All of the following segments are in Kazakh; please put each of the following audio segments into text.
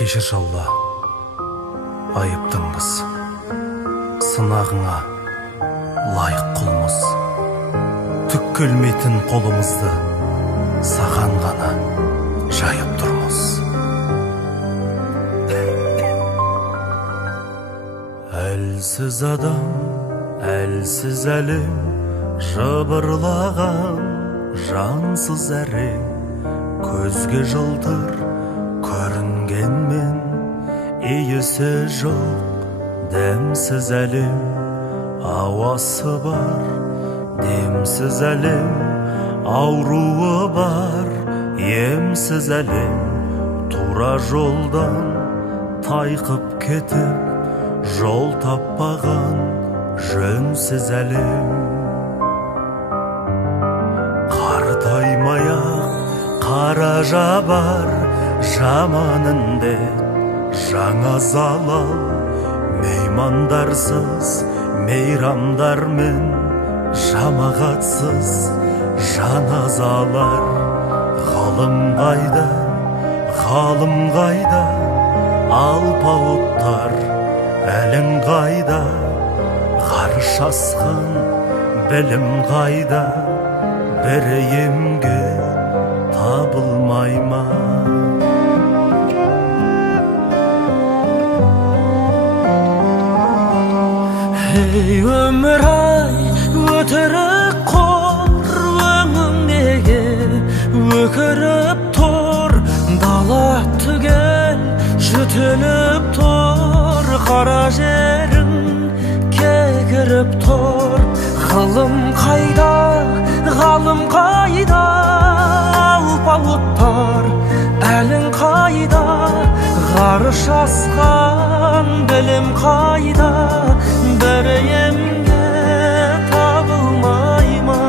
Кешірші Алла, айыптыңбыз, сынағыңа лайық құлмыз. Түк келмейтін қолымызды саған ғана жайып тұрмыз. Әлсіз адам, әлсіз әлем, жыбырлаған жансыз әрең, көзге жылтыр көрінгенмен иісі жоқ дәмсіз әлем, ауасы бар демсіз әлем, ауруы бар емсіз әлем, тура жолдан тайқып кетіп жол таппаған жөнсіз әлем. Қартаймай-ақ қара жабар жаман індет, жаңа залал, меймандарсыз мейрамдармен, жамағатсыз жаназалар. Ғылым қайда, ғалым қайда, алпауыттар әлің қайда, ғарыш асқан білім қайда, бірі емге табылмай ма? Ей өмір-ай, өтірік қор, өңіңдегі өкіріп тұр, дала түгел жүтіліп тұр, қара жерің кекіріп тұр. Ғылым қайда, ғалым қайда, алпауыттар әлің қайда, ғарыш асқан білім қайда, бірі емге табылмай ма?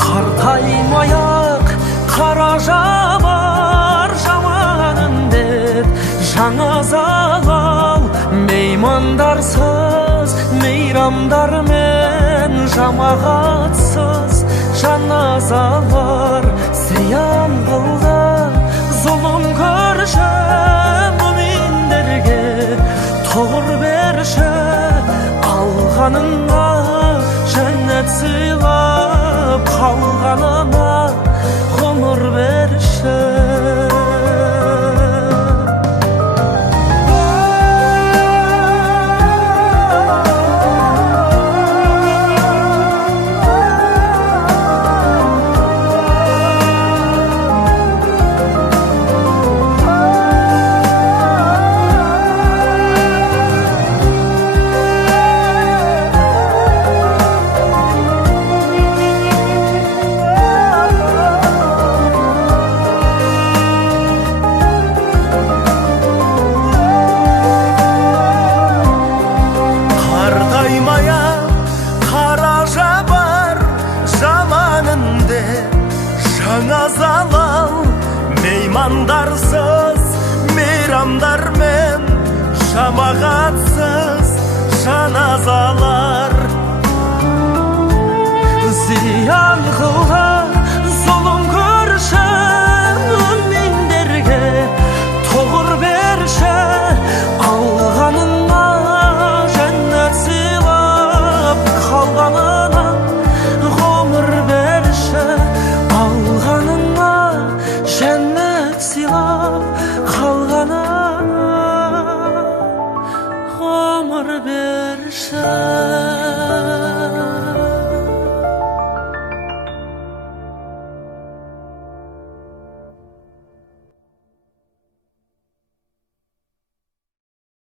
Қартаймай-ақ қара жабар жаман індет, жаңа залал, меймандарсыз мейрамдармен, жамағатсыз жаназалар. Зиян қылды зұлым көрші мүминдерге, тұғыр берші алғаныңа, жәннат сыйлап қалғанына ғұмыр берші. Жаңа залал, меймандарсыз мейрамдармен, жамағатсыз жаназалар. Зиян қылған